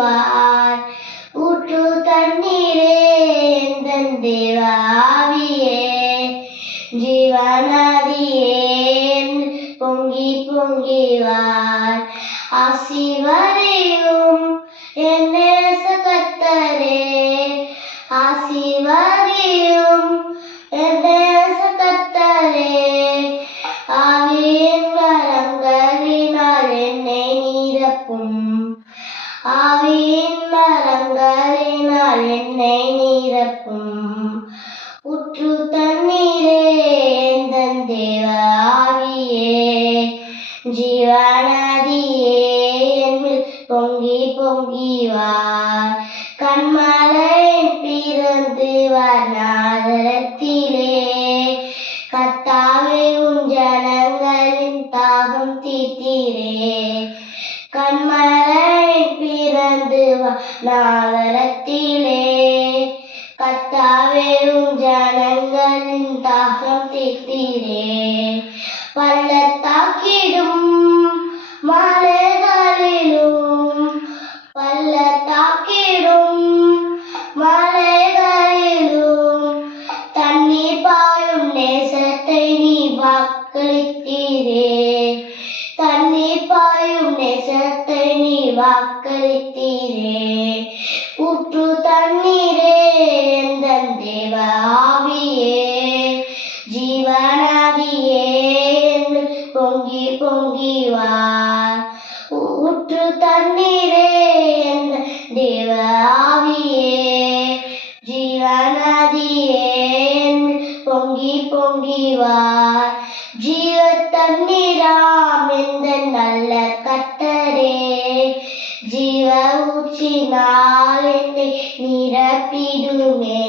பொங்கிவார் ஊற்று தண்ணீரே எந்தன் தேவ ஆவியே ஜீவநதியே பொங்கி பொங்கிவார் ஆசீர்வதியும் என் நேச கர்த்தரே ஆசீர்வதியும் என் நேச கர்த்தரே ஆவியின் வரங்களினால் என்னை நிரப்பும் ஆவியின் வரங்களினால் என்னை நிரப்பும் ஊற்று தண்ணீரே எந்தன் தேவ ஆவியே ஜீவநதியே என்னில் பொங்கி பொங்கிவார் கண்மலை பிறந்து வர்ணாதரத்திலே கர்த்தாவே உன் ஜனங்களின் தாகம் தீர்த்தீரே கண்மலை பிறந்து வர்ணாதரத்திலே கர்த்தாவே உன் ஜனங்களின் தாகம் தீர்த்தீரே பள்ளத்தாக்கிடும் மலைகளிலும் பள்ளத்தாக்கிடும் மலைகளிலும் தண்ணீர் பாயும் நேசத்தை நீ வாக்களித்தீரே தண்ணீர் பாயும் நேசத்தை நீ வாக்களித்தீரே ஊற்று தண்ணீரே எந்தன் தேவ ஆவியே ஜீவநதியே பொங்கி பொங்கிவார் ஊற்று தண்ணீரே எந்தன் தேவ ஆவியே ஜீவநதியே பொங்கி பொங்கிவார் ஜீவ தண்ணீராம் எந்தன் நல்ல கர்த்தரே ஜீவ ஊற்றினால் என்னை நிரப்பிடுமே